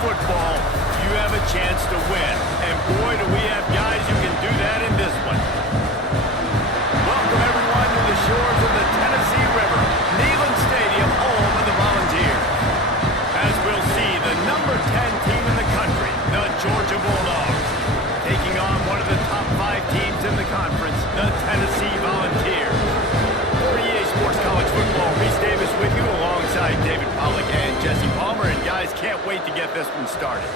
football, you have a chance to win. And boy, do we have guys who can do that in this one. Welcome everyone to the shores of the Tennessee River, Neyland Stadium, home of the Volunteers. As we'll see, the number 10 team in the country, the Georgia Bulldogs, taking on one of the top 5 teams in the conference, the Tennessee Volunteers. For EA Sports College Football, Reese Davis with you alongside David Pollack and Jesse Palmer. And guys, can't wait to get this one started.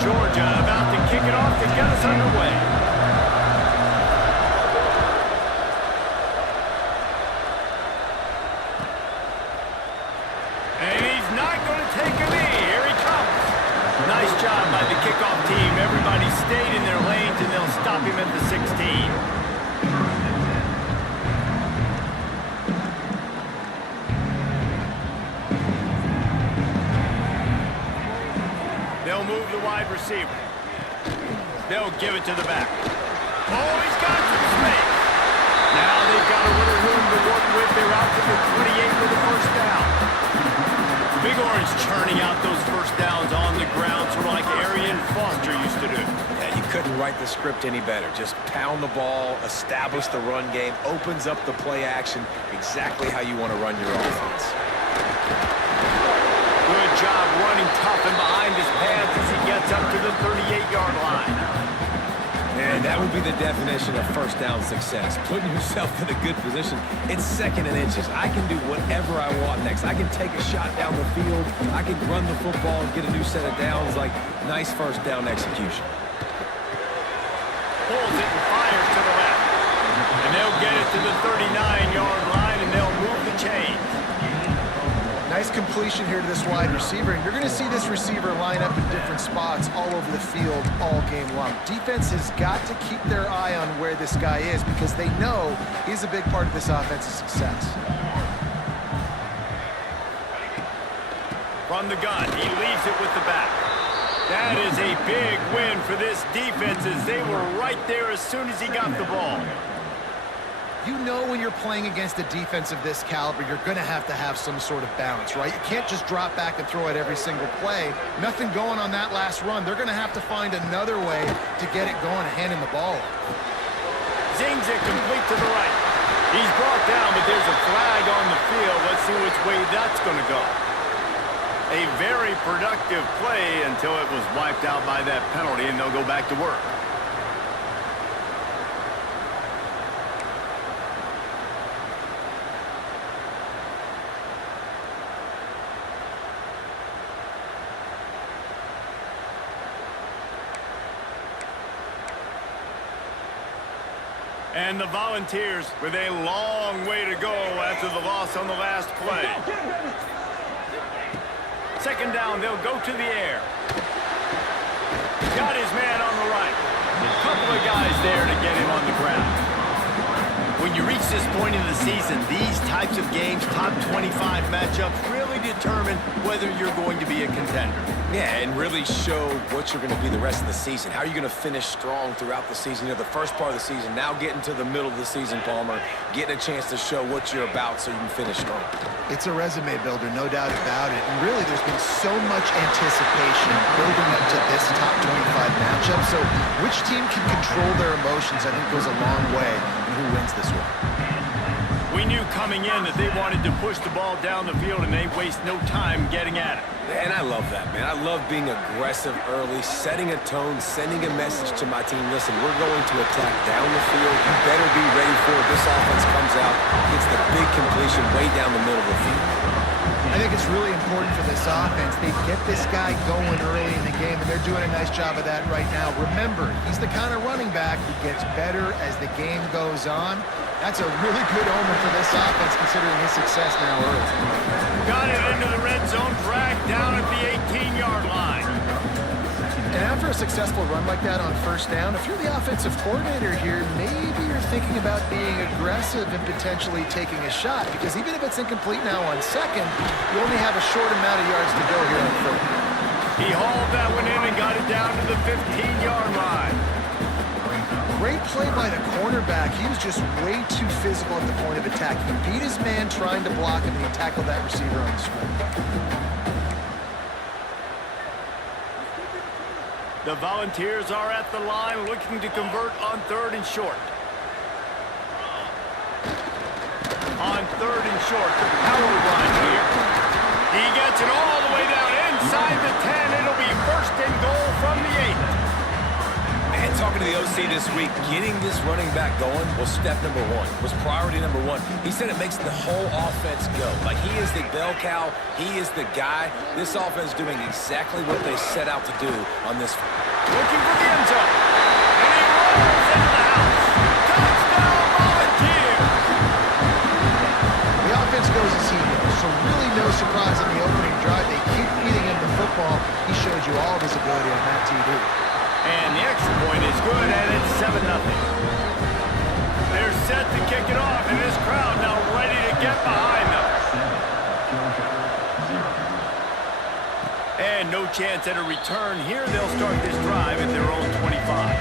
Georgia about to kick it off to get us underway. And he's not going to take a knee. Here he comes. Nice job by the kickoff team. Everybody stayed in their lanes, and they'll stop him at the 16. They'll move the wide receiver. They'll give it to the back. Oh, he's got some space. Now they've got a little room to work with. They're out to the 28 for the first down. Big Orange churning out those first downs on the ground, sort of like Arian Foster used to do. Yeah, you couldn't write the script any better. Just pound the ball, establish the run game, opens up the play action, exactly how you want to run your offense. Good job running tough and behind his pads as he gets up to the 38-yard line. And that would be the definition of first down success. Putting yourself in a good position. It's second and inches. I can do whatever I want next. I can take a shot down the field. I can run the football and get a new set of downs. Like, nice first down execution. Pulls it and fires to the left. And they'll get it to the 39-yard line, and they'll move the chains. Nice completion here to this wide receiver, and you're going to see this receiver line up in different spots all over the field all game long. Defense has got to keep their eye on where this guy is because they know he's a big part of this offense's success. From the gun, he leaves it with the back. That is a big win for this defense as they were right there as soon as he got the ball. You know when you're playing against a defense of this caliber, you're going to have some sort of balance, right? You can't just drop back and throw it every single play. Nothing going on that last run. They're going to have to find another way to get it going, handing the ball off. Zings it complete to the right. He's brought down, but there's a flag on the field. Let's see which way that's going to go. A very productive play until it was wiped out by that penalty, and they'll go back to work. And the Volunteers with a long way to go after the loss on the last play. Second down, they'll go to the air. Got his man on the right. A couple of guys there to get him on the ground. When you reach this point in the season, these types of games, top 25 matchups, really determine whether you're going to be a contender. Yeah, and really show what you're going to be the rest of the season. How are you going to finish strong throughout the season? You know, the first part of the season, now getting to the middle of the season, Palmer, getting a chance to show what you're about so you can finish strong. It's a resume builder, no doubt about it. And really, there's been so much anticipation building up to this top 25 matchup. So which team can control their emotions, I think, goes a long way in who wins this one. We knew coming in that they wanted to push the ball down the field, and they waste no time getting at it. And I love that, man. I love being aggressive early, setting a tone, sending a message to my team. Listen, we're going to attack down the field. You better be ready for it. This offense comes out, gets the big completion way down the middle of the field. I think it's really important for this offense. They get this guy going early in the game, and they're doing a nice job of that right now. Remember, he's the kind of running back who gets better as the game goes on. That's a really good omen for this offense, considering his success now early. Got it into the red zone, dragged down at the 18-yard line. And after a successful run like that on first down, if you're the offensive coordinator here, maybe you're thinking about being aggressive and potentially taking a shot, because even if it's incomplete now on second, you only have a short amount of yards to go here on third. He hauled that one in and got it down to the 15-yard line. Great play by the cornerback. He was just way too physical at the point of attack. He beat his man trying to block him, and he tackled that receiver on the swing. The Volunteers are at the line looking to convert on 3rd and short. On 3rd and short, the power run here. He gets it all the way down inside the 10. It'll be 1st and goal from the 8. Man, talking to the OC this week, getting this running back going was step number 1, was priority number 1. He said it makes the whole offense go. Like, he is the bell cow. He is the guy. This offense doing exactly what they set out to do on this. Looking for the end zone. And he rolls into the house. Touchdown, Volunteers! The offense goes as he goes, so really no surprise on the opening drive. They keep feeding him the football. He showed you all of his ability on that TD. And the extra point is good, and it's 7-0. They're set to kick it off, and this crowd now ready to get behind them. And no chance at a return here. They'll start this drive at their own 25.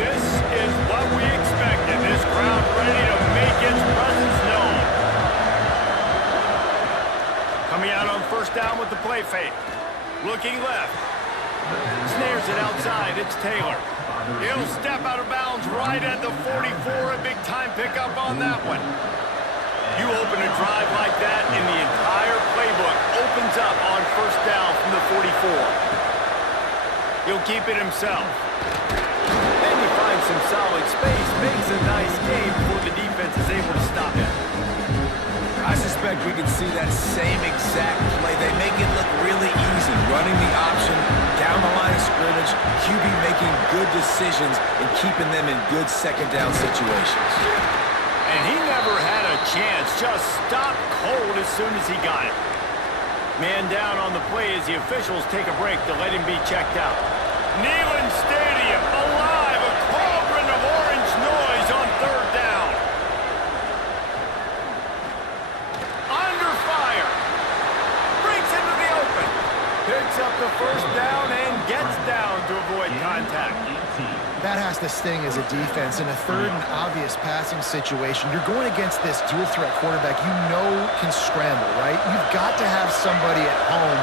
This is what we expected. This crowd ready to make its presence known. Coming out on 1st down with the play fake. Looking left. Snares it outside. It's Taylor. He'll step out of bounds right at the 44. A big-time pickup on that one. You open a drive like that, and the entire playbook opens up on 1st down from the 44. He'll keep it himself. Then he finds some solid space, makes a nice game before the defense is able to stop him. I suspect we can see that same exact play. They make it look really easy, running the option, down the line of scrimmage, QB making good decisions and keeping them in good 2nd down situations. And he never had a chance, just stopped cold as soon as he got it. Man down on the play as the officials take a break to let him be checked out. Neyland Stadium, alive, a cauldron of orange noise on 3rd down. Under fire. Breaks into the open. Picks up the 1st down and gets down to avoid contact. That has to sting as a defense. In a 3rd and obvious passing situation, you're going against this dual-threat quarterback you know can scramble, right? You've got to have somebody at home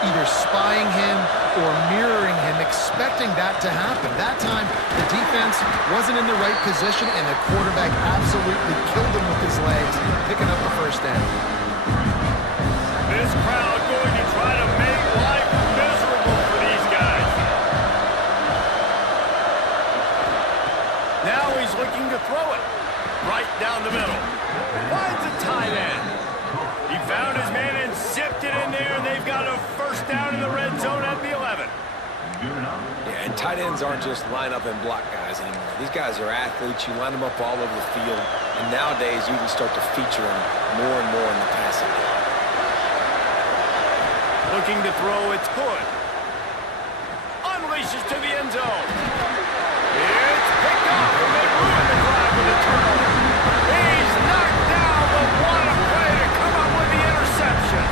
either spying him or mirroring him, expecting that to happen. That time, the defense wasn't in the right position, and the quarterback absolutely killed him with his legs, picking up the 1st down. This crowd going to try to make life miserable for these guys. Now he's looking to throw it right down the middle. Finds a tight end. He found his man and zipped it in there, and they've got a 1st down in the red zone at the 11. Yeah, and tight ends aren't just line up and block guys anymore. These guys are athletes. You line them up all over the field, and nowadays you can start to feature them more and more in the passing game. Looking to throw, it's good. Unleashes to the end zone. It's picked up, and they ruin the drive with a turnover. He's knocked down, but what a play to come up with the interception.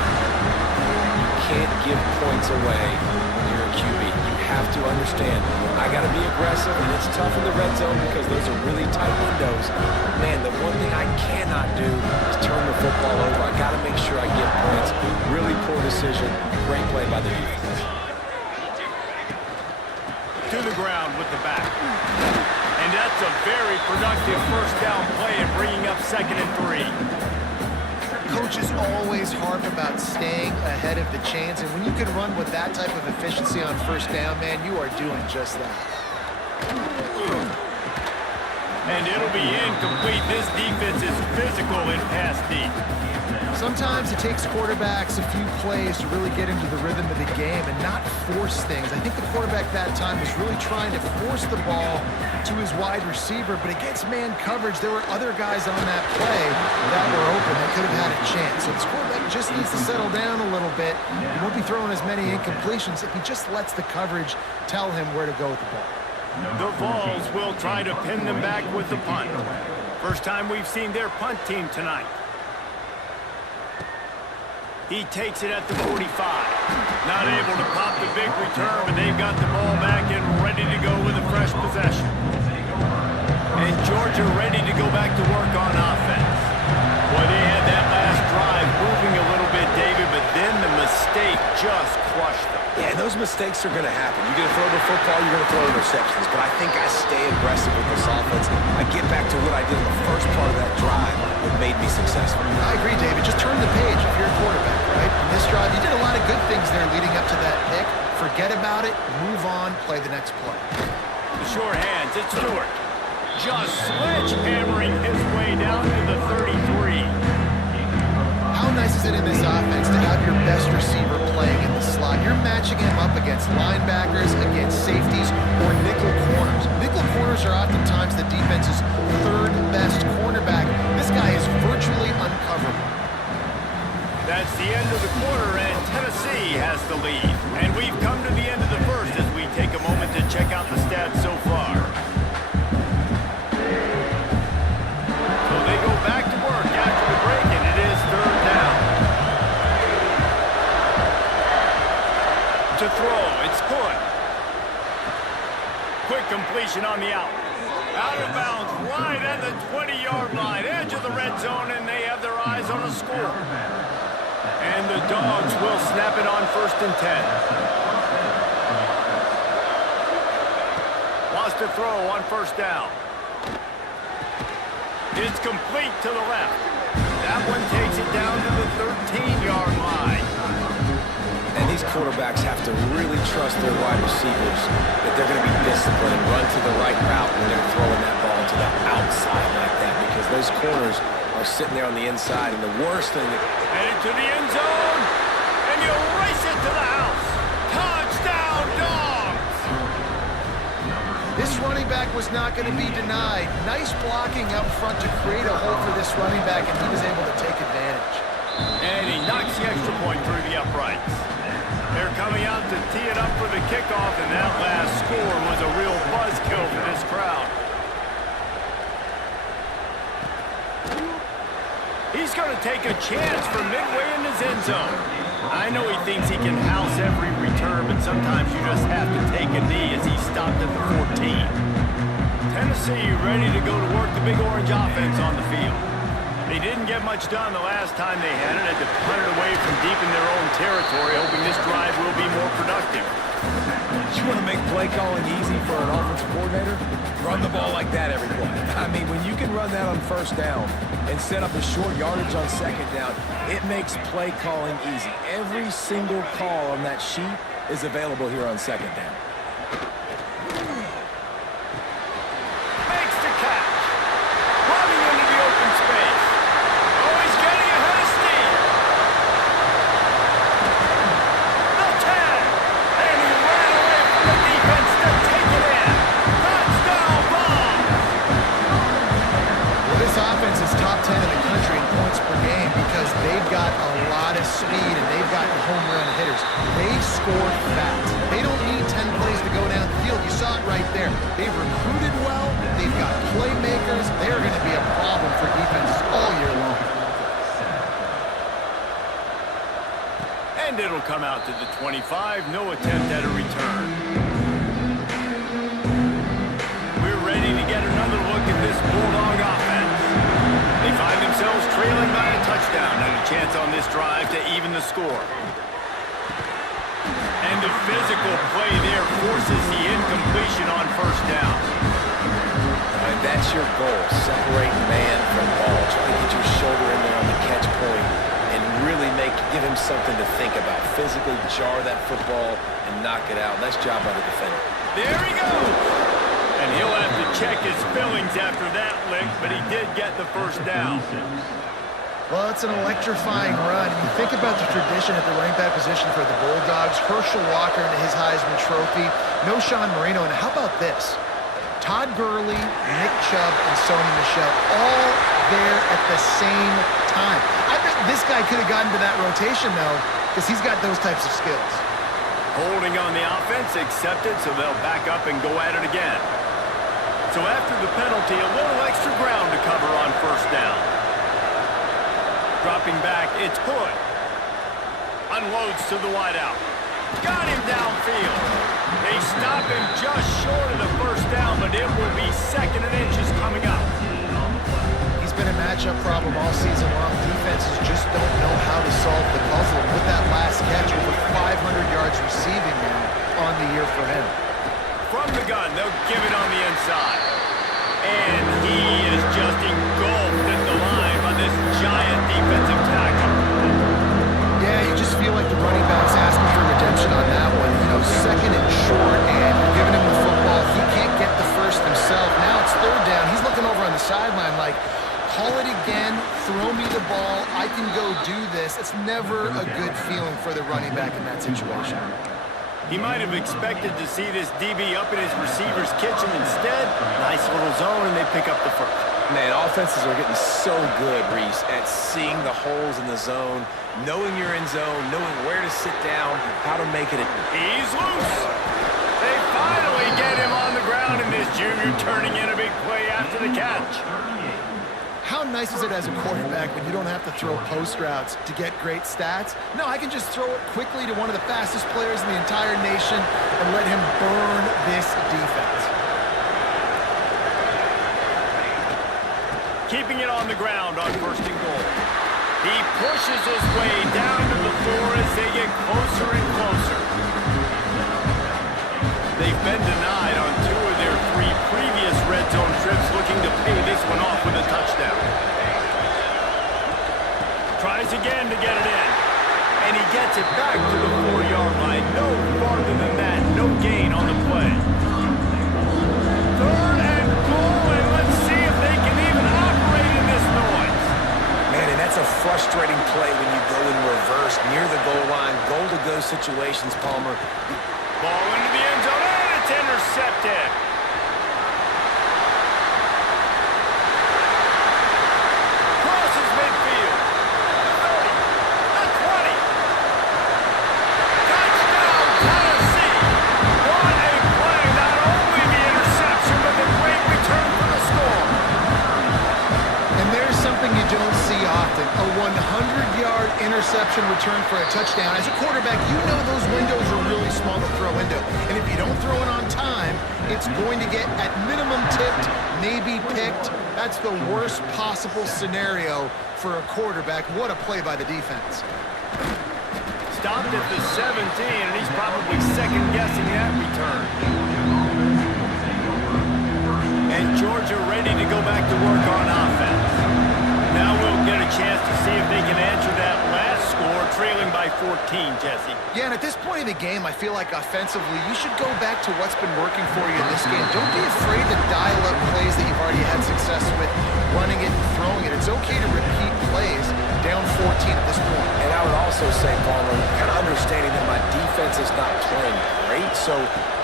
You can't give points away when you're a QB. You have to understand, I got to be aggressive, and it's tough in the red zone because those are really tight windows. Man, the one thing I cannot do is turn the football over. I got to make sure I get points. Really poor decision. Great play by the defense. To the ground with the back. And that's a very productive 1st down play and bringing up 2nd and 3. Coaches always harp about staying ahead of the chains, and when you can run with that type of efficiency on 1st down, man, you are doing just that. And it'll be incomplete. This defense is physical in pass deep. Sometimes it takes quarterbacks a few plays to really get into the rhythm of the game and not force things. I think the quarterback that time was really trying to force the ball to his wide receiver, but against man coverage, there were other guys on that play that were open that could have had a chance. So this quarterback just needs to settle down a little bit. He won't be throwing as many incompletions if he just lets the coverage tell him where to go with the ball. The Vols will try to pin them back with the punt. First time we've seen their punt team tonight. He takes it at the 45. Not able to pop the big return, but they've got the ball back and ready to go with a fresh possession. And Georgia ready to go back to work on offense. Boy, they had that last drive moving a little bit, David, but then the mistake just crushed them. Yeah, those mistakes are going to happen. You're going to throw the football, you're going to throw interceptions. But I think I stay aggressive with this offense. I get back to what I did in the first part of that drive that made me successful. I agree, David. Just turn the page if you're a quarterback, right? In this drive, you did a lot of good things there leading up to that pick. Forget about it, move on, play the next play. The sure hands, it's Stewart. Just sledgehammering his way down to the 33. How nice is it in this offense to have your best receiver playing in the slot? You're matching him up against linebackers, against safeties, or nickel corners. Nickel corners are oftentimes the defense's third best cornerback. This guy is virtually uncoverable. That's the end of the quarter, and Tennessee has the lead. And we've come to the end of the first as we take a moment to check out the stats so far. So they go back to work after the break, and it is third down. To throw, it's good. Quick completion on the out. Out of bounds, right at the 20-yard line, edge of the red zone, and they have their eyes on a score. And the Dogs will snap it on 1st and 10. Wants to throw on 1st down. It's complete to the left. That one takes it down to the 13-yard line. And these quarterbacks have to really trust their wide receivers that they're going to be disciplined and run to the right route when they're throwing that ball to the outside like that, because those corners are sitting there on the inside, and the worst thing that... Headed to the end zone, and you race it to the house. Touchdown, Dogs! This running back was not going to be denied. Nice blocking up front to create a hole for this running back, and he was able to take advantage. And he knocks the extra point through the uprights. They're coming out to tee it up for the kickoff, and that last score was a real buzzkill for this crowd. He's going to take a chance from midway in his end zone. I know he thinks he can house every return, but sometimes you just have to take a knee as he stopped at the 14. Tennessee ready to go to work the Big Orange offense on the field. They didn't get much done the last time they had it. Had to punt it away from deep in their own territory, hoping this drive will be more productive. You want to make play calling easy for an offensive coordinator? Run the ball like that every play. I mean, when you can run that on 1st down and set up a short yardage on 2nd down, it makes play calling easy. Every single call on that sheet is available here on 2nd down. Makes the catch. Running into the open space. Oh, he's getting ahead of steam. The 10. And he ran away from the defense to take it in. Touchdown, Bombs. Well, this offense is top 10 in the country in points per game because they've got a lot of speed and they've got home run hitters. They score fast. They don't need 10 plays to go down the field. You saw it right there. They've recruited well. They've got playmakers. They're going to be a problem for defenses all year long. And it'll come out to the 25. No attempt at a return. We're ready to get another look at this Bulldog offense. They find themselves trailing by a touchdown and a chance on this drive to even the score. And the physical play there forces the incompletion on 1st down. And that's your goal. Separate man from ball. Try to get your shoulder in there on the catch point and really give him something to think about. Physically jar that football and knock it out. Nice job by the defender. There he goes. And he'll have to check his fillings after that lick, but he did get the 1st down. Well, it's an electrifying run. You think about the tradition at the running back position for the Bulldogs. Herschel Walker and his Heisman Trophy. No Sean Marino. And how about this? Todd Gurley, Nick Chubb, and Sony Michel all there at the same time. I bet this guy could have gotten to that rotation, though, because he's got those types of skills. Holding on the offense, accepted, so they'll back up and go at it again. So after the penalty, a little extra ground to cover on first down. Dropping back, it's Hood. Unloads to the wideout. Got him downfield. They stop him just short of the first down, but it will be second and inches coming up. He's been a matchup problem all season long. Defenses just don't know how to solve the puzzle. With that last catch, over 500 yards receiving now on the year for him. From the gun, they'll give it on the inside. And he is just engulfed at the line by this giant defensive tackle. Yeah, you just feel like the running back's asking for redemption on that one. You know, second and short, and you're giving him the football. He can't get the first himself. Now it's third down. He's looking over on the sideline like, call it again, throw me the ball, I can go do this. It's never a good feeling for the running back in that situation. He might have expected to see this DB up in his receiver's kitchen. Instead, nice little zone, and they pick up the first. Man, offenses are getting so good, Reese, at seeing the holes in the zone, knowing you're in zone, knowing where to sit down, how to make it. He's loose. They finally get him on the ground, and this junior turning in a big play after the catch. How nice is it as a quarterback when you don't have to throw post routes to get great stats? No, I can just throw it quickly to one of the fastest players in the entire nation and let him burn this defense. Keeping it on the ground on first and goal. He pushes his way down to the floor as they get closer and closer. They've been denied on 2 of their 3 previous red zone trips, looking to pay this one off with a touchdown. Tries again to get it in. And he gets it back to the 4-yard line. No farther than that. No gain on the play. Third and goal, and let's see if they can even operate in this noise. Man, and that's a frustrating play when you go in reverse near the goal line. Goal-to-go situations, Palmer. Ball into the end zone, and it's intercepted. Crosses midfield. The 30, the 20. Touchdown, Tennessee. What a play. Not only the interception, but the great return for the score. And there's something you don't see often, a 100-yard interception return for a touchdown. As a quarterback, you know those windows are really small to throw into. And if you don't throw it on time, it's going to get at minimum tipped, maybe picked. That's the worst possible scenario for a quarterback. What a play by the defense. Stopped at the 17, and he's probably second-guessing that return. And Georgia ready to go back to work on offense. Now we'll get a chance to see if they can answer that last score, trailing by 14, Jesse. Yeah, and at this point in the game, I feel like offensively, you should go back to what's been working for you in this game. Don't be afraid to dial up plays that you've already had success with, running it and throwing it. It's okay to repeat plays down 14 at this point. And I would also say, Palmer, kind of understanding that my defense is not playing great, so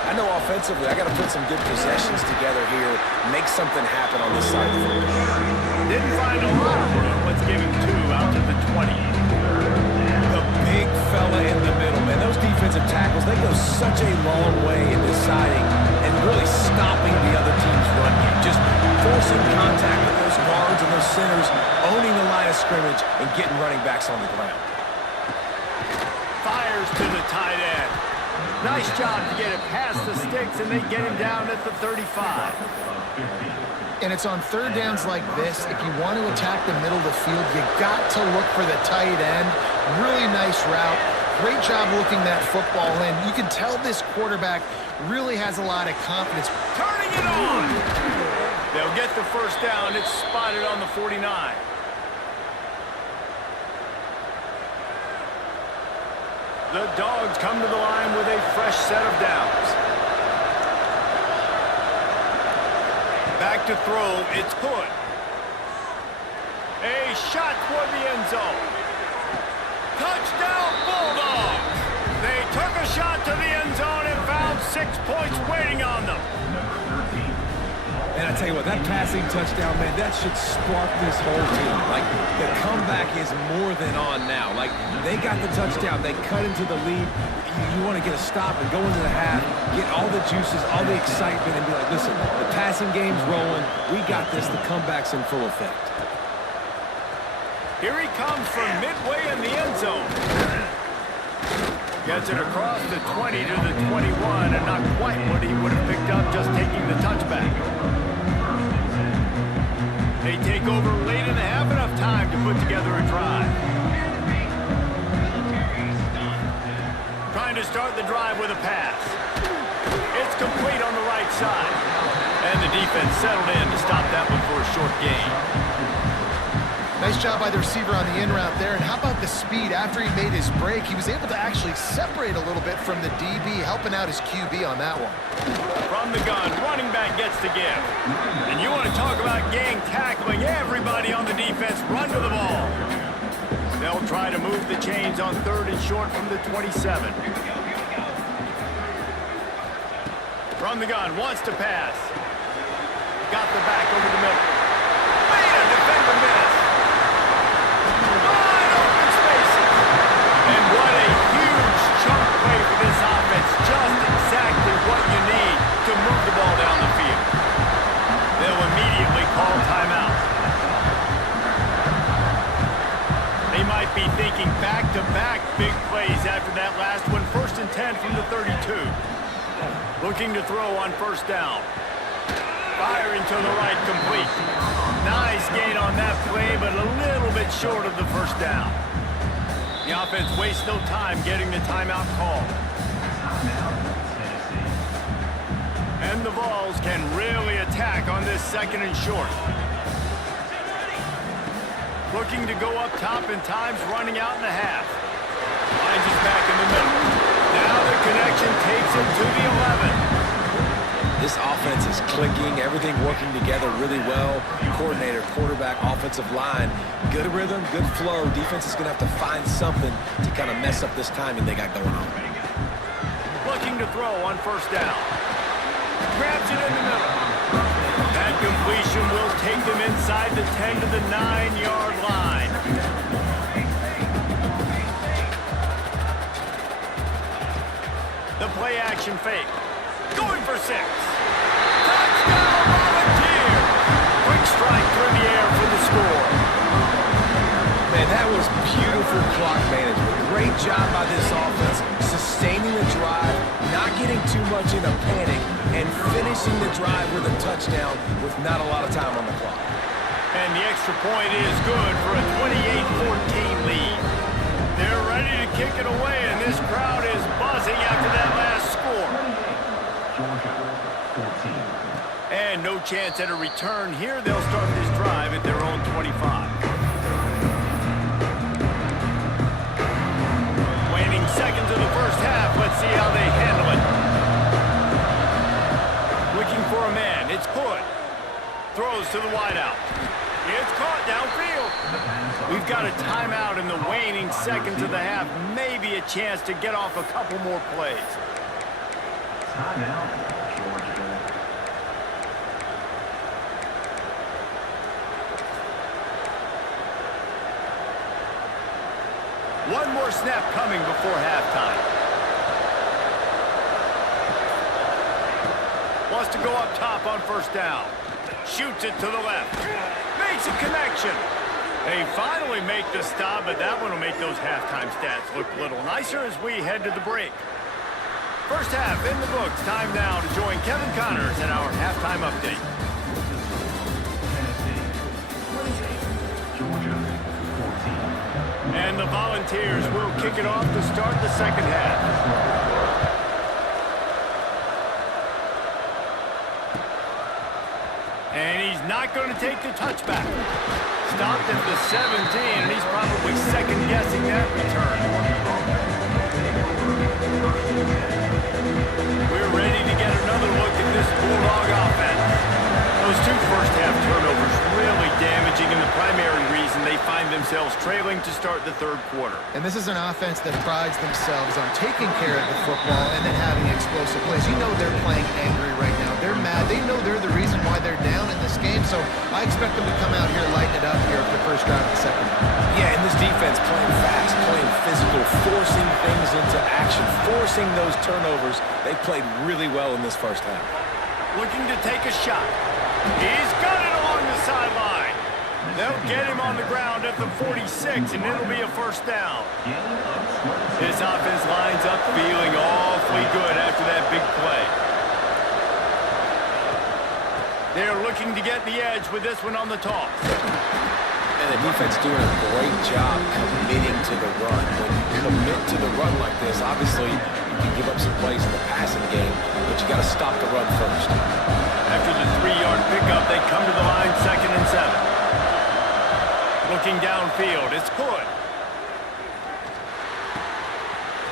I know offensively I got to put some good possessions together here, make something happen on this side of the field. Didn't find a lot of room. Let's give him 2 out to the 20. The big fella in the middle, man. Those defensive tackles, they go such a long way in deciding and really stopping the other team's run game. Just forcing contact with those guards and those centers, owning the line of scrimmage, and getting running backs on the ground. Fires to the tight end. Nice job to get it past the sticks, and they get him down at the 35. And it's on third downs like this, if you want to attack the middle of the field, you got to look for the tight end. Really nice route. Great job looking that football in. You can tell this quarterback really has a lot of confidence. Turning it on. They'll get the first down. It's spotted on the 49. The Dogs come to the line with a fresh set of downs. Back to throw, it's Hood. A shot toward the end zone. Touchdown, Bulldogs! They took a shot to the end zone and found 6 points waiting on them. And Man, I tell you what, that passing touchdown, man, that should spark this whole team. Like, the comeback is more than on now. Like, they got the touchdown. They cut into the lead. You want to get a stop and go into the half, get all the juices, all the excitement, and be like, listen, the passing game's rolling. We got this. The comeback's in full effect. Here he comes from midway in the end zone. Gets it across the 20 to the 21, and not quite what he would have picked up just taking the touchback. They take over late in the half, enough time to put together a drive. Trying to start the drive with a pass. It's complete on the right side. And the defense settled in to stop that one for a short gain. Nice job by the receiver on the in route there. And how about the speed after he made his break? He was able to actually separate a little bit from the DB, helping out his QB on that one. From the gun, running back gets the give. And you want to talk about gang tackling, everybody on the defense run to the ball. They'll try to move the chains on 3rd and short from the 27. From the gun, wants to pass. Got the back over the middle. Man, defender missed. Wide open spaces. And what a huge chunk play for this offense. Just exactly what you need to move the ball down the field. They'll immediately call timeout. They might be thinking back-to-back big plays after that last one. 1st and 10 from the 32. Looking to throw on 1st down. Firing to the right, complete. Nice gain on that play, but a little bit short of the 1st down. The offense wastes no time getting the timeout call. And the Vols can really attack on this 2nd and short. Looking to go up top, and time's running out in the half. Finds his back in the middle. Now the connection takes him to the 11. This offense is clicking, everything working together really well. Coordinator, quarterback, offensive line, good rhythm, good flow. Defense is going to have to find something to kind of mess up this timing they got going on. Looking to throw on 1st down. Grabs it in the middle. That completion will take them inside the 10 to the 9-yard line. The play action fake. Going for 6. Touchdown, Volunteers! Quick strike through the air for the score. Man, that was beautiful clock management. Great job by this offense, sustaining the drive, not getting too much in a panic, and finishing the drive with a touchdown with not a lot of time on the clock. And the extra point is good for a 28-14 lead. They're ready to kick it away, and this crowd is buzzing after that last score. And no chance at a return here. They'll start this drive at their own 25. Waning seconds of the 1st half. Let's see how they handle it. Looking for a man. It's Hood. Throws to the wideout. It's caught downfield. We've got a timeout in the waning seconds of the half. Maybe a chance to get off a couple more plays. Timeout, Georgia. One more snap coming before halftime. Wants to go up top on 1st down. Shoots it to the left. Makes a connection. They finally make the stop, but that one will make those halftime stats look a little nicer as we head to the break. 1st half in the books. Time now to join Kevin Connors in our halftime update. And the Volunteers will kick it off to start the 2nd half. And he's not going to take the touchback. Stopped at the 17, and he's probably second-guessing that return. We're ready to get another look at this Bulldog offense. Those 2 first-half turnovers really damaging, and the primary reason they find themselves themselves trailing to start the third quarter. And this is an offense that prides themselves on taking care of the football and then having explosive plays. You know they're playing angry right now. They're mad. They know they're the reason why they're down in this game, so I expect them to come out here, lighten it up here for the first drive of the second half. Yeah, and this defense playing fast, playing physical, forcing things into action, forcing those turnovers. They played really well in this first half. Looking to take a shot. He's got it along the sideline. They'll get him on the ground at the 46, and it'll be a first down. This offense lines up feeling awfully good after that big play. They're looking to get the edge with this one on the toss. And the defense doing a great job committing to the run. When you commit to the run like this, obviously you can give up some plays in the passing game, but you got to stop the run first. After the 3-yard pickup, they come to the line, 2nd and 7. Looking downfield, it's Hood.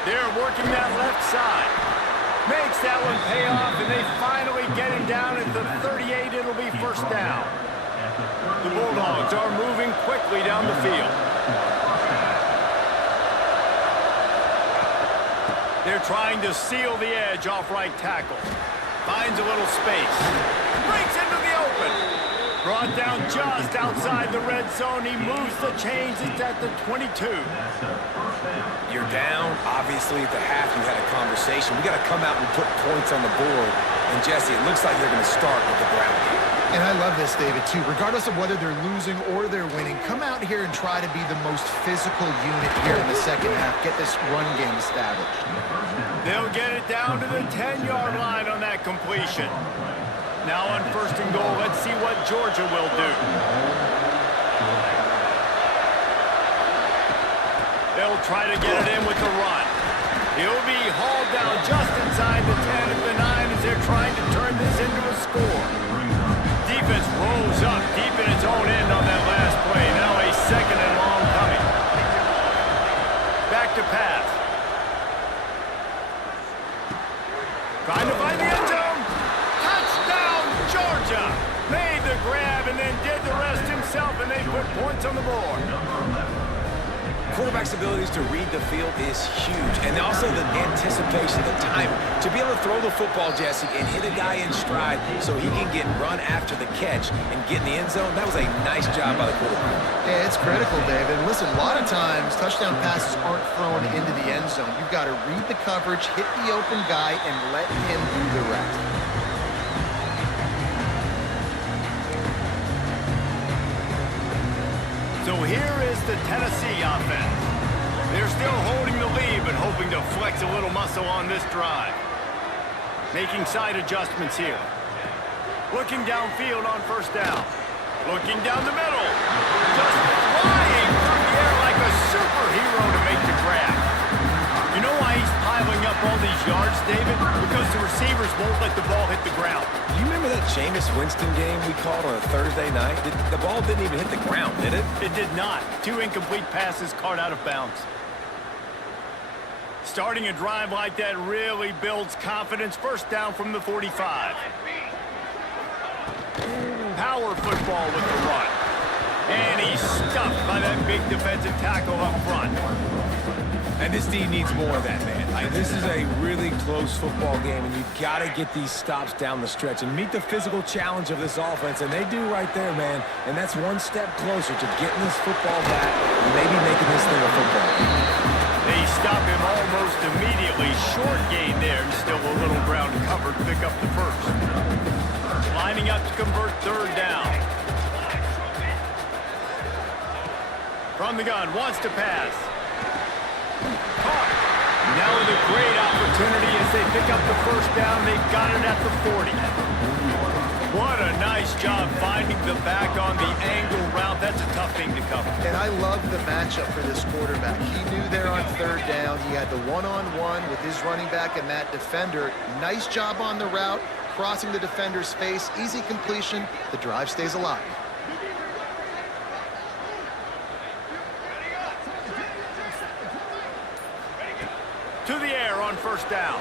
They're working that left side. Makes that one pay off, and they finally get him down at the 38. It'll be first down. The Bulldogs are moving quickly down the field. They're trying to seal the edge off right tackle. Finds a little space. Breaks into the open. Brought down just outside the red zone. He moves the chains. It's at the 22. You're down. Obviously, at the half, you had a conversation. We got to come out and put points on the board. And, Jesse, it looks like they're going to start with the ground game. And I love this, David, too. Regardless of whether they're losing or they're winning, come out here and try to be the most physical unit here in the second half. Get this run game established. They'll get it down to the 10-yard line on that completion. Now on 1st and goal, let's see what Georgia will do. They'll try to get it in with the run. He'll be hauled down just inside the 10 at the 9 as they're trying to turn this into a score. Defense rolls up deep in its own end on that last play. Now a 2nd and long coming. Back to pass. Trying to find the end zone. Touchdown, Georgia. Made the grab and then did the rest himself, and they put points on the board. Quarterback's abilities to read the field is huge, and also the anticipation, the time to be able to throw the football, Jesse, and hit a guy in stride so he can get run after the catch and get in the end zone. That was a nice job by the quarterback. Yeah, it's critical, David. Listen, a lot of times touchdown passes aren't thrown into the end zone. You've got to read the coverage, hit the open guy, and let him do the rest. So here is the Tennessee offense. They're still holding the lead, but hoping to flex a little muscle on this drive. Making side adjustments here. Looking downfield on 1st down. Looking down the middle. Just flying through the air like a superhero to make the grab. You know why he's piling up all these yards, David? Because the receivers won't let the ball hit the ground. You remember that Jameis Winston game we called on a Thursday night? The ball didn't even hit the ground, did it? It did not. 2 incomplete passes caught out of bounds. Starting a drive like that really builds confidence. 1st down from the 45. Power football with the run. And he's stuffed by that big defensive tackle up front. And this team needs more of that, man. This is a really close football game, and you've got to get these stops down the stretch and meet the physical challenge of this offense, and they do right there, man. And that's one step closer to getting this football back and maybe making this thing a football game. They stop him almost immediately. Short gain there, and still a little ground covered to pick up the 1st. Lining up to convert 3rd down. From the gun, wants to pass. Caught. Now with a great opportunity as they pick up the 1st down. They've got it at the 40. What a nice job finding the back on the angle route. That's a tough thing to cover. And I love the matchup for this quarterback. He knew there on 3rd down. He had the one-on-one with his running back and that defender. Nice job on the route, crossing the defender's face. Easy completion. The drive stays alive. To the air on 1st down.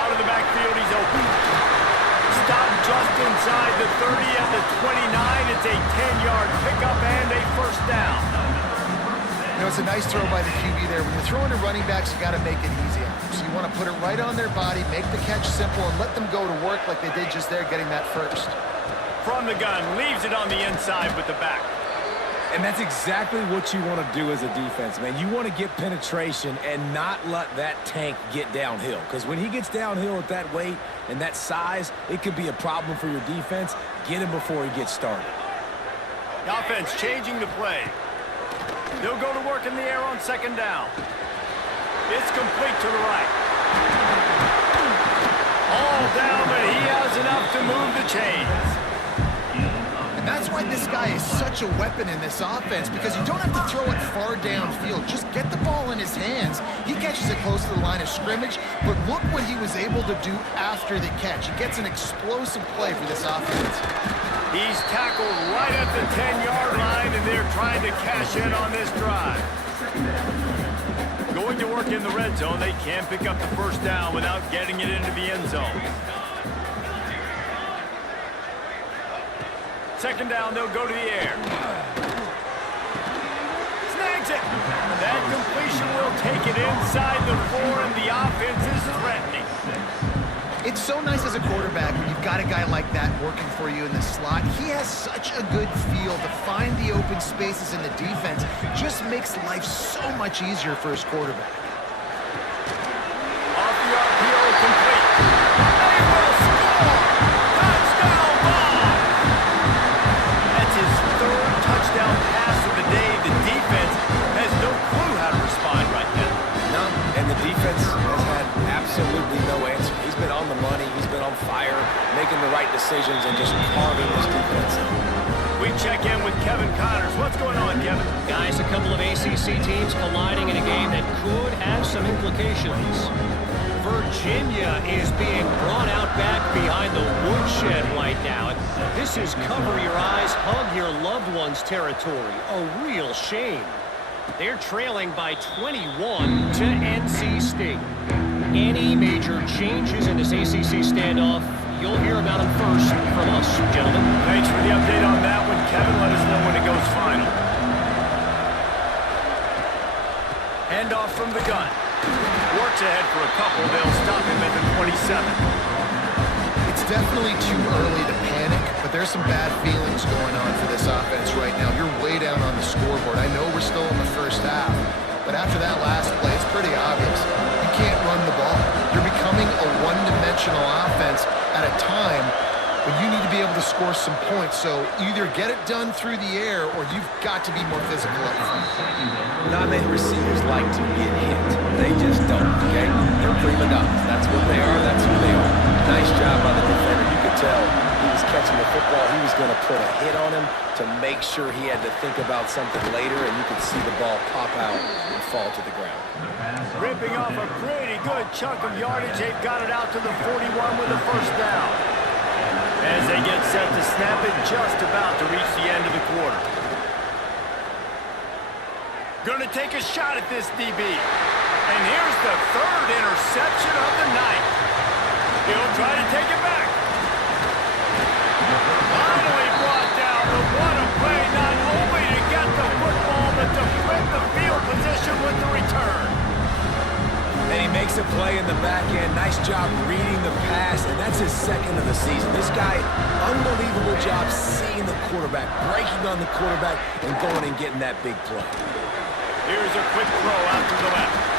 Out of the backfield, he's open. Stopped just inside the 30 at the 29. It's a 10-yard pickup and a 1st down. You know, it's a nice throw by the QB there. When you're throwing to running backs, you got to make it easy on them. So you want to put it right on their body, make the catch simple, and let them go to work like they did just there, getting that first. From the gun, leaves it on the inside with the back. And that's exactly what you want to do as a defense, man. You want to get penetration and not let that tank get downhill. Because when he gets downhill at that weight and that size, it could be a problem for your defense. Get him before he gets started. The offense changing the play. They'll go to work in the air on second down. It's complete to the right. All down, but he has enough to move the chains. That's why this guy is such a weapon in this offense, because you don't have to throw it far downfield. Just get the ball in his hands. He catches it close to the line of scrimmage, but look what he was able to do after the catch. He gets an explosive play for this offense. He's tackled right at the 10-yard line, and they're trying to cash in on this drive. Going to work in the red zone, they can't pick up the first down without getting it into the end zone. Second down, they'll go to the air. Snags it. That completion will take it inside the 4, and the offense is threatening. It's so nice as a quarterback when you've got a guy like that working for you in the slot. He has such a good feel to find the open spaces in the defense. Just makes life so much easier for his quarterback. Off the RPO, complete. They will score! Touchdown ball! That's his third touchdown pass of the day. The defense has no clue how to respond right now. No, and the defense has had absolutely no answer. He's been on the money. He's been on fire, making the right decisions and just carving this defense. We check in with Kevin Connors. What's going on, Kevin? Guys, a couple of ACC teams colliding in a game that could have some implications. Virginia is being brought out back behind the woodshed right now. This is cover your eyes, hug your loved ones territory. A real shame. They're trailing by 21 to NC State. Any major changes in this ACC standoff, you'll hear about them first from us, gentlemen. Thanks for the update on that one, Kevin. Let us know when it goes final. Handoff from the gun. Works ahead for a couple. They'll stop him at the 27. It's definitely too early to panic, but there's some bad feelings going on for this offense right now. You're way down on the scoreboard. I know we're still in the first half, but after that last play, it's pretty obvious. You can't run the ball. You're becoming a one-dimensional offense at a time when you need to be able to score some points. So either get it done through the air or you've got to be more physical up front. Not many receivers like to get hit. They just don't, okay? They're prima donnas. That's what they are. That's who they are. Nice job by the defender. You could tell he was catching the football. He was going to put a hit on him to make sure he had to think about something later, and you could see the ball pop out and fall to the ground. Ripping off a pretty good chunk of yardage. They've got it out to the 41 with a first down. As they get set to snap it, just about to reach the end of the quarter. Going to take a shot at this DB. And here's the third interception of the night. He'll try to take it back. Finally brought down, but what a play, not only to get the football, but to flip the field position with the return. And he makes a play in the back end. Nice job reading the pass, and that's his second of the season. This guy, unbelievable job seeing the quarterback, breaking on the quarterback, and going and getting that big play. Here's a quick throw out to the left.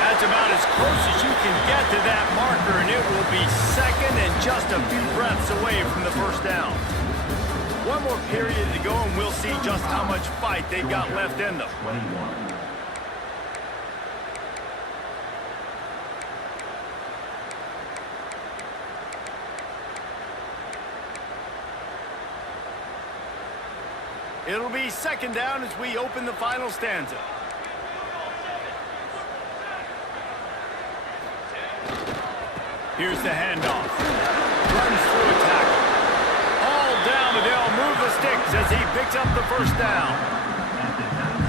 That's about as close as you can get to that marker, and it will be second and just a few breaths away from the first down. One more period to go, and we'll see just how much fight they've got left in them. It'll be second down as we open the final stanza. Here's the handoff. Runs through a tackle. All down, and they'll move the sticks as he picks up the first down.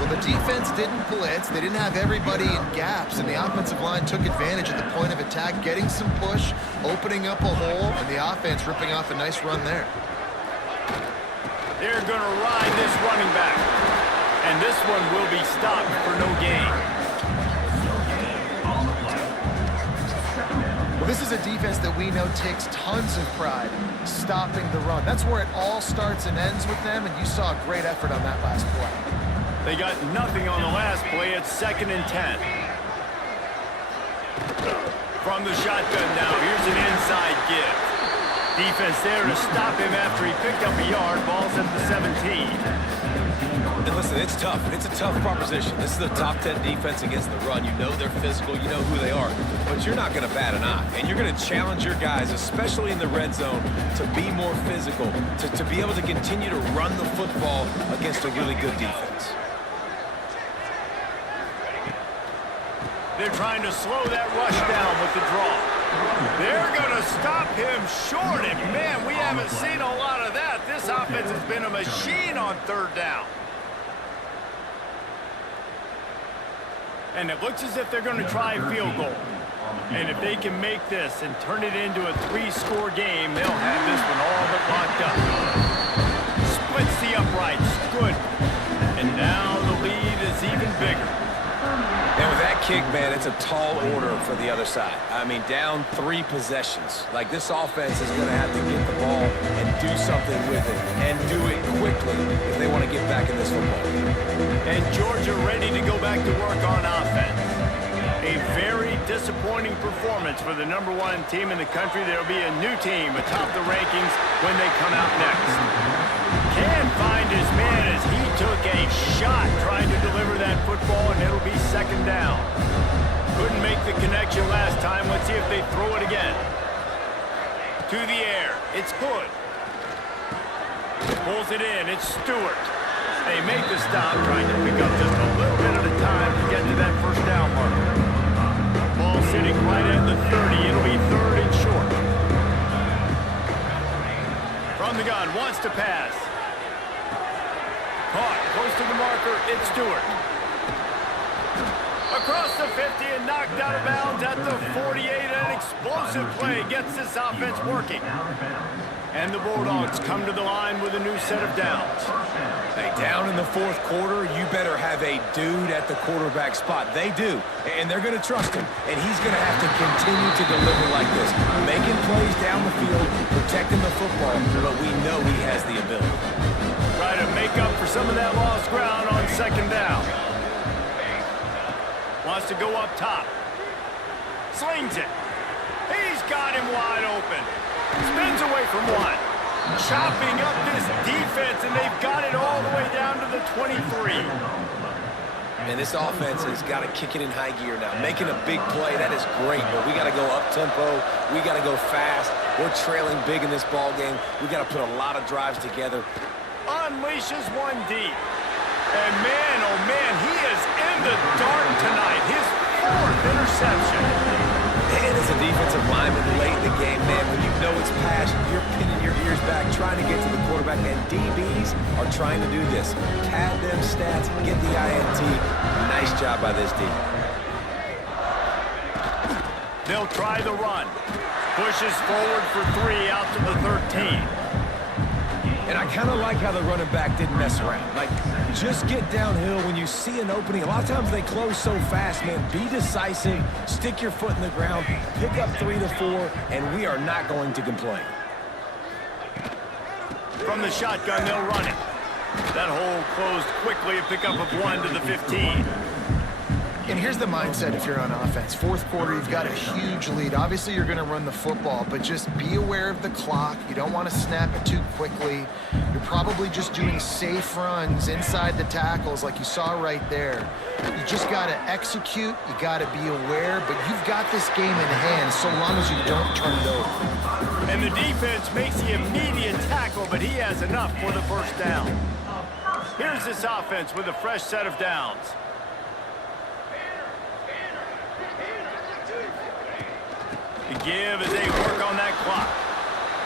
Well, the defense didn't blitz. They didn't have everybody in gaps, and the offensive line took advantage at the point of attack, getting some push, opening up a hole, and the offense ripping off a nice run there. They're going to ride this running back. And this one will be stopped for no gain. Well, this is a defense that we know takes tons of pride stopping the run. That's where it all starts and ends with them, and you saw a great effort on that last play. They got nothing on the last play. It's 2nd and 10. From the shotgun now, here's an inside give. Defense there to stop him after he picked up a yard. Ball's at the 17. And listen, it's tough. It's a tough proposition. This is the top 10 defense against the run. You know they're physical. You know who they are. But you're not going to bat an eye. And you're going to challenge your guys, especially in the red zone, to be more physical, to be able to continue to run the football against a really good defense. They're trying to slow that rush down with the draw. They're going to stop him short. And, man, we haven't seen a lot of that. This offense has been a machine on 3rd down. And it looks as if they're going to try a field goal. And if they can make this and turn it into a 3-score game, they'll have this one all but locked up. Splits the uprights. Good. And now the lead is even bigger. And with that kick, man, it's a tall order for the other side. I mean, down 3 possessions. Like, this offense is going to have to get the ball and do something with it, and do it quickly if they want to get back in this football. And Georgia ready to go back to work on offense. A very disappointing performance for the #1 team in the country. There will be a new team atop the rankings when they come out next. Can find his man as he took a shot trying to deliver that football, and it'll be 2nd down. Couldn't make the connection last time. Let's see if they throw it again. To the air. It's good. Pulls it in. It's Stewart. They make the stop, trying to pick up just a little bit at a time to get to that 1st down marker. Ball sitting right at the 30. It'll be 3rd and short. From the gun, wants to pass. Caught close to the marker. It's Stewart. Across the 50 and knocked out of bounds at the 48. An explosive play gets this offense working. And the Bulldogs come to the line with a new set of downs. Hey, down in the 4th quarter, you better have a dude at the quarterback spot. They do, and they're going to trust him. And he's going to have to continue to deliver like this, making plays down the field, protecting the football, but we know he has the ability. Try to make up for some of that lost ground on 2nd down. Wants to go up top. Slings it. He's got him wide open. Spins away from one. Chopping up this defense, and they've got it all the way down to the 23. And this offense has got to kick it in high gear now. Making a big play, that is great, but we got to go up-tempo. We got to go fast. We're trailing big in this ball game. We got to put a lot of drives together. Unleashes one deep. And man, oh man, he is in the dark tonight. His 4th interception. And as a defensive lineman late in the game, man, when you know it's passion, you're pinning your ears back, trying to get to the quarterback, and DBs are trying to do this. Pad them stats, get the INT. Nice job by this D. They'll try the run. Pushes forward for 3 out to the 13. And I kind of like how the running back didn't mess around. Like, just get downhill when you see an opening. A lot of times they close so fast, man. Be decisive, stick your foot in the ground, pick up 3 to 4, and we are not going to complain. From the shotgun, they'll run it. That hole closed quickly, a pickup of 1 to the 15. And here's the mindset if you're on offense. 4th quarter, you've got a huge lead. Obviously, you're going to run the football, but just be aware of the clock. You don't want to snap it too quickly. You're probably just doing safe runs inside the tackles like you saw right there. You just got to execute. You got to be aware, but you've got this game in hand so long as you don't turn it over. And the defense makes the immediate tackle, but he has enough for the 1st down. Here's this offense with a fresh set of downs. To give as they work on that clock.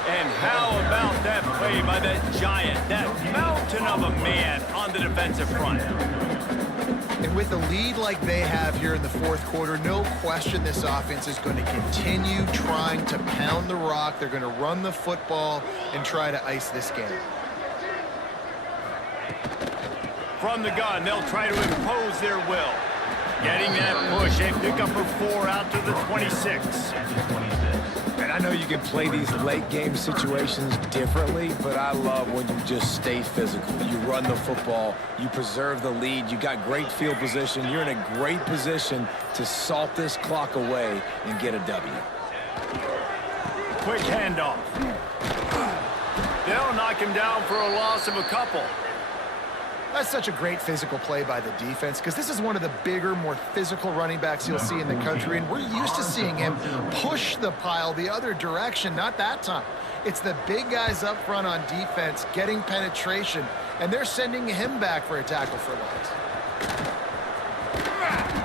And how about that play by that giant, that mountain of a man on the defensive front? And with a lead like they have here in the 4th quarter, no question this offense is going to continue trying to pound the rock. They're going to run the football and try to ice this game. From the gun, they'll try to impose their will. Getting that push, a pickup of 4 out to the 26. And I know you can play these late game situations differently, but I love when you just stay physical. You run the football, you preserve the lead, you got great field position, you're in a great position to salt this clock away and get a W. Quick handoff. They'll knock him down for a loss of a couple. That's such a great physical play by the defense because this is one of the bigger, more physical running backs you'll see in the country, and we're used to seeing him push the pile the other direction. Not that time. It's the big guys up front on defense getting penetration, and they're sending him back for a tackle for loss.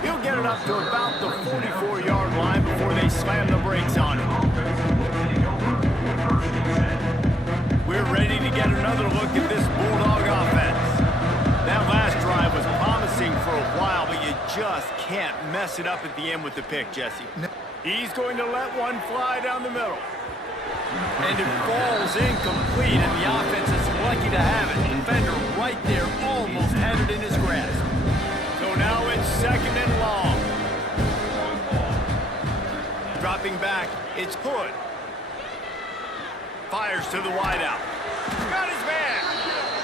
He'll get it up to about the 44-yard line before they slam the brakes on him. We're ready to get another look at this Bulldog offense. That last drive was promising for a while, but you just can't mess it up at the end with the pick, Jesse. He's going to let one fly down the middle. And it falls incomplete, and the offense is lucky to have it. The defender right there almost had it in his grasp. So now it's 2nd and long. Dropping back, it's Hood. Fires to the wideout. Got his man.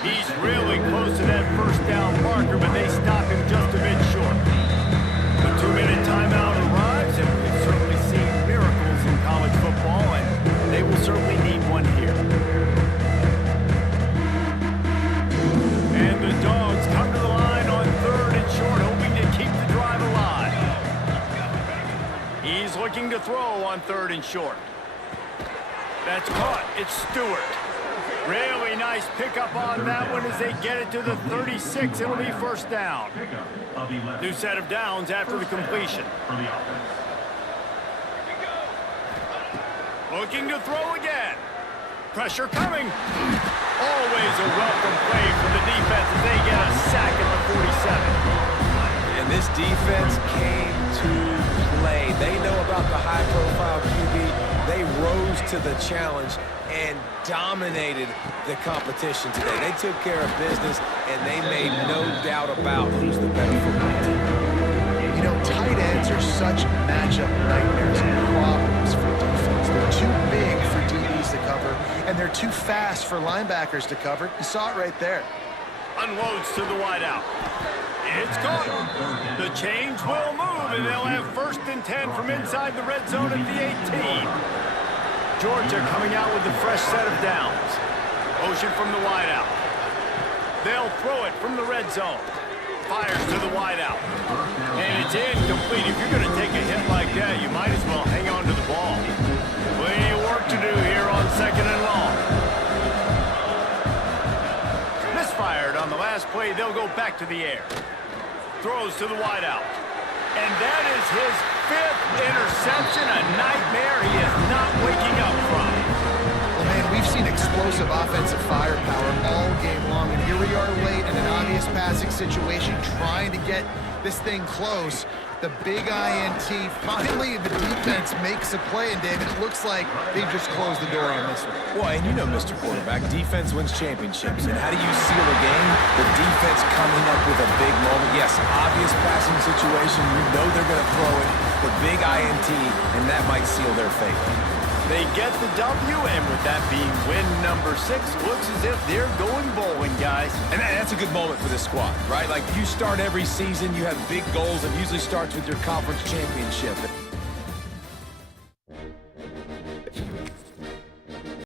He's really close to that first down marker, but they stop him just a bit short. The 2-minute timeout arrives, and we've certainly seen miracles in college football, and they will certainly need one here. And the Dogs come to the line on 3rd and short, hoping to keep the drive alive. He's looking to throw on 3rd and short. That's caught. It's Stewart. Really nice pickup on that one as they get it to the 36. It'll be 1st down. New set of downs after the completion. Looking to throw again. Pressure coming. Always a welcome play for the defense as they get a sack at the 47. And this defense came to play. They know about the high-profile QB. They rose to the challenge and dominated the competition today. They took care of business, and they made no doubt about who's the better football team. You know, tight ends are such matchup nightmares and problems for defense. They're too big for DBs to cover, and they're too fast for linebackers to cover. You saw it right there. Unloads to the wideout. It's caught. The change will move, and they'll have 1st and 10 from inside the red zone at the 18. Georgia coming out with a fresh set of downs. Motion from the wideout. They'll throw it from the red zone. Fires to the wideout. And it's incomplete. If you're going to take a hit like that, you might as well hang on to the ball. Plenty of work to do here on 2nd and long. Misfired on the last play. They'll go back to the air. Throws to the wideout. And that is his 5th interception, a nightmare he is not waking up from. Well, man, we've seen explosive offensive firepower all game long, and here we are late in an obvious passing situation trying to get this thing close. The big INT, finally the defense makes a play, and David, it looks like they've just closed the door on this one. Well, and you know, Mr. Quarterback, defense wins championships. And how do you seal a game? The defense coming up with a big moment. Yes, obvious passing situation. You know they're going to throw it. The big INT, and that might seal their fate. They get the W, and with that being win number 6, looks as if they're going bowling, guys. And that's a good moment for this squad, right? Like, you start every season, you have big goals. It usually starts with your conference championship.